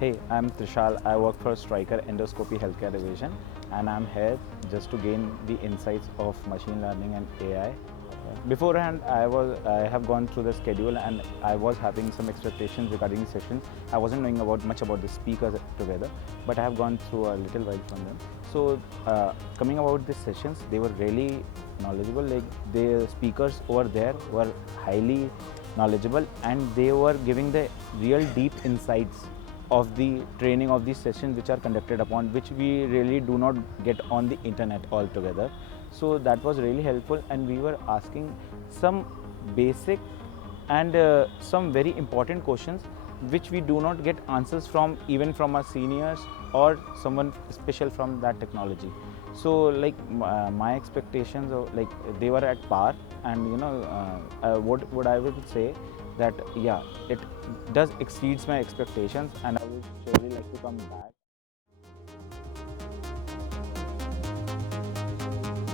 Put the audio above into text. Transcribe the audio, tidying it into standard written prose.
Hey, I'm Trishal. I work for Striker Endoscopy Healthcare Division, and I'm here just to gain the insights of machine learning and AI. Beforehand, I have gone through the schedule, and I was having some expectations regarding the sessions. I wasn't knowing much about the speakers together, but I have gone through a little while from them. So, coming about these sessions, they were really knowledgeable. Like the speakers over there were highly knowledgeable, and they were giving the real deep insights of the training of these sessions which are conducted upon, which we really do not get on the internet altogether. So that was really helpful, and we were asking some basic and some very important questions which we do not get answers from, even from our seniors or someone special from that technology. So like my expectations like they were at par, and what I would say that yeah, it does exceeds my expectations, and I would surely like to come back